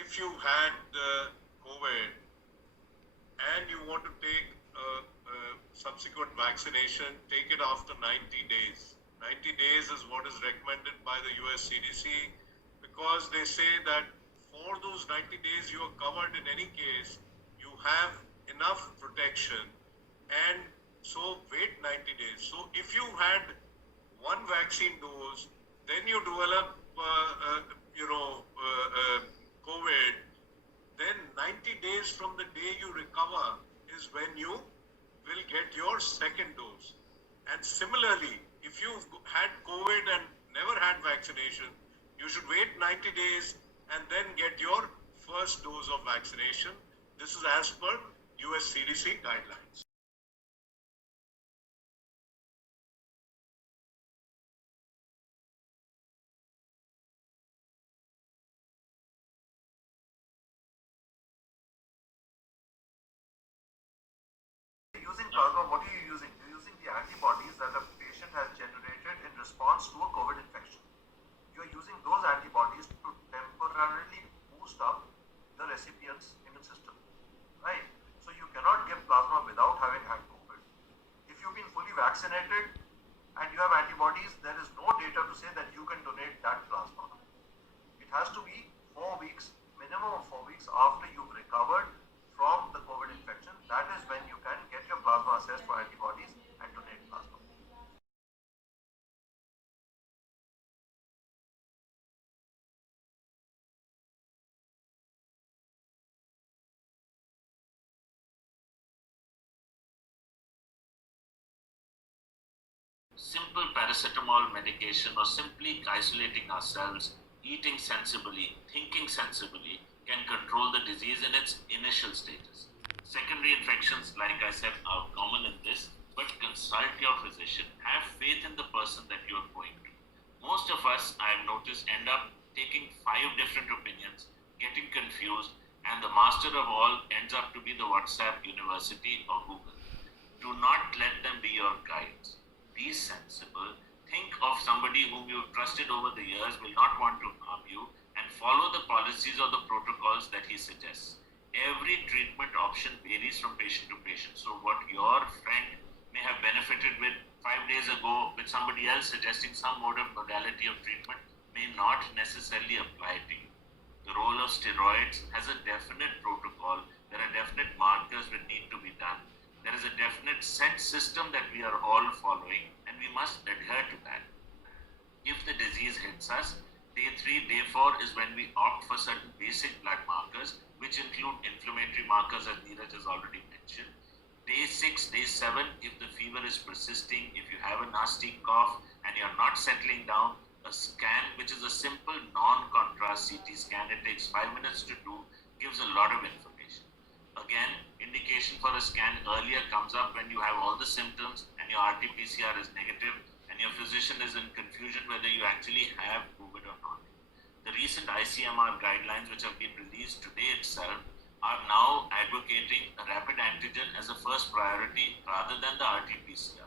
if you had COVID and you want to take subsequent vaccination, take it after 90 days. 90 days is what is recommended by the US CDC, because they say that for those 90 days you are covered in any case, you have enough protection, and so wait 90 days. So if you had one vaccine dose, then you develop COVID, then 90 days from the day you recover is when you will get your second dose. And similarly, if you've had COVID and never had vaccination, you should wait 90 days and then get your first dose of vaccination. This is as per US CDC guidelines. Using plasma, what are you using? You're using the antibodies that a patient has generated in response to a COVID infection. You're using those antibodies to temporarily boost up the recipient's immune system, right? So you cannot give plasma without having had COVID. If you've been fully vaccinated and you have antibodies, there is no data to say that you can donate that plasma. It has to be 4 weeks, minimum of 4 weeks after you've recovered from the COVID infection. That is when you can get your plasma assessed for antibodies and donate plasma. Simple paracetamol medication or simply isolating ourselves, eating sensibly, thinking sensibly can control the disease in its initial stages. Secondary infections, like I said, are common in this, but consult your physician. Have faith in the person that you are going to. Most of us, I have noticed, end up taking 5 different opinions, getting confused, and the master of all ends up to be the WhatsApp University or Google. Do not let them be your guides. Be sensible. Think of somebody whom you've trusted over the years, will not want to harm you, and follow the policies or the protocols that he suggests. Every treatment option varies from patient to patient. So what your friend may have benefited with 5 days ago with somebody else suggesting some mode of modality of treatment may not necessarily apply to you. The role of steroids has a definite protocol. There are definite markers which need to be done. There is a definite set system that we are all following, and we must adhere to that. If the disease hits us, day 3, day 4 is when we opt for certain basic blood markers, which include inflammatory markers, as Neeraj has already mentioned. Day 6, day 7, if the fever is persisting, if you have a nasty cough and you're not settling down, a scan, which is a simple non-contrast CT scan, it takes 5 minutes to do, gives a lot of information. Again, indication for a scan earlier comes up when you have all the symptoms and your RT-PCR is negative and your physician is in confusion whether you actually have COVID or not. The recent ICMR guidelines, which have been released today itself, are now advocating a rapid antigen as a first priority rather than the RT-PCR.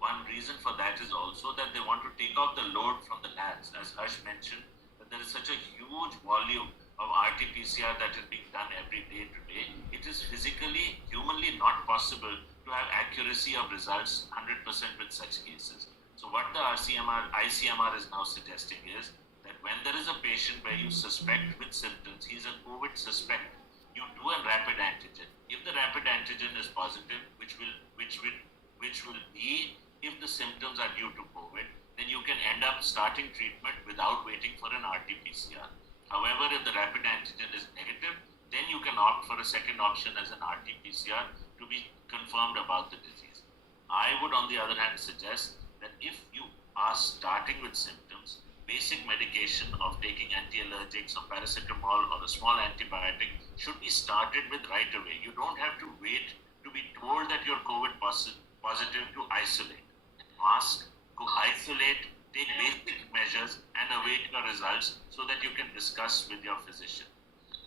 One reason for that is also that they want to take off the load from the labs. As Harsh mentioned, that there is such a huge volume of RT-PCR that is being done every day today. It is physically, humanly not possible to have accuracy of results 100% with such cases. So what the ICMR is now suggesting is that when there is a patient where you suspect with symptoms, he's a COVID suspect, you do a rapid antigen. If the rapid antigen is positive, which will be if the symptoms are due to COVID, then you can end up starting treatment without waiting for an RT-PCR. However, if the rapid antigen is negative, then you can opt for a second option as an RT-PCR to be confirmed about the disease. I would, on the other hand, suggest that if you are starting with symptoms, basic medication of taking anti-allergics or paracetamol or a small antibiotic should be started with right away. You don't have to wait to be told that you're COVID positive to isolate. Mask, to isolate, take basic measures and await your results so that you can discuss with your physician.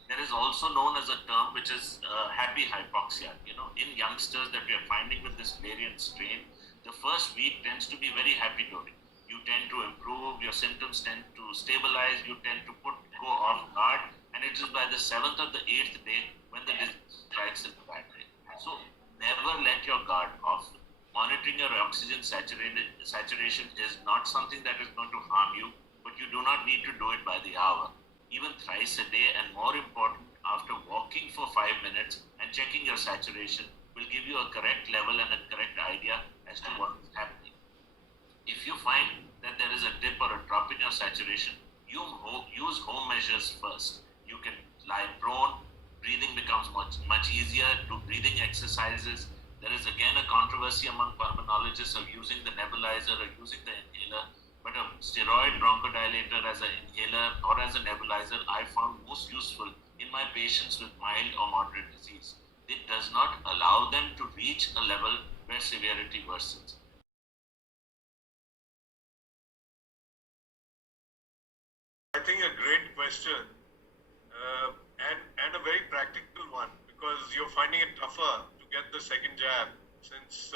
There is also known as a term which is happy hypoxia. In youngsters that we are finding with this variant strain, the first week tends to be very happy-going. You tend to improve, your symptoms tend to stabilize, you tend to go off guard, and and it is by the 7th or the 8th day when the disease strikes in the bad way. So never let your guard off. Monitoring your oxygen saturation is not something that is going to harm you, but you do not need to do it by the hour. Even thrice a day, and more important, after walking for 5 minutes and checking your saturation, will give you a correct level and a correct idea as to what is happening. If you find that there is a dip or a drop in your saturation, use home measures first. You can lie prone, breathing becomes much easier, do breathing exercises. There is again a controversy among pulmonologists of using the nebulizer or using the inhaler, but a steroid bronchodilator as an inhaler or as a nebulizer I found most useful in my patients with mild or moderate disease. It does not allow them to reach a level where severity worsens. I think a great question, and a very practical one, because you're finding it tougher to get the second jab, since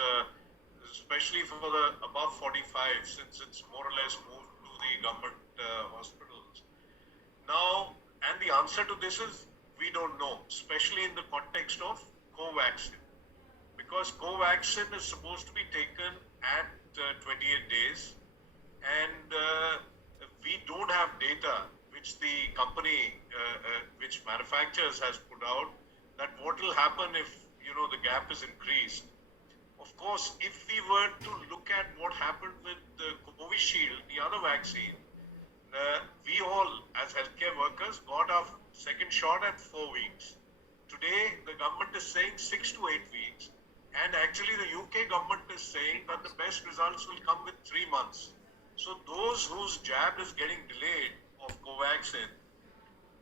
especially for the above 45, since it's more or less moved to the government hospitals now. And the answer to this is we don't know, especially in the context of Covaxin, because Covaxin is supposed to be taken at 28 days, and we don't have data which the company which manufacturers has put out, that what will happen if the gap is increased. Of course, if we were to look at what happened with the Covishield, the other vaccine, we all as healthcare workers got our second shot at 4 weeks. Today the government is saying 6 to 8 weeks, and actually the UK government is saying that the best results will come with 3 months. So those whose jab is getting delayed of Covaxin,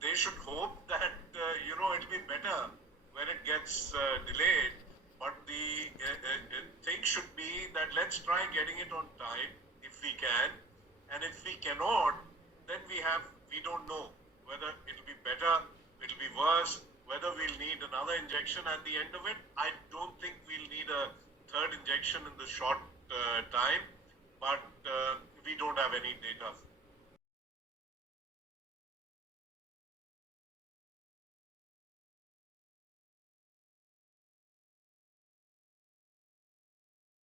they should hope that it'll be better when it gets delayed. But the thing should be that let's try getting it on time if we can, and if we cannot, then we don't know whether it'll be better, it'll be worse, whether we'll need another injection at the end of it. I don't think we'll need a third injection in the short time, but we don't have any data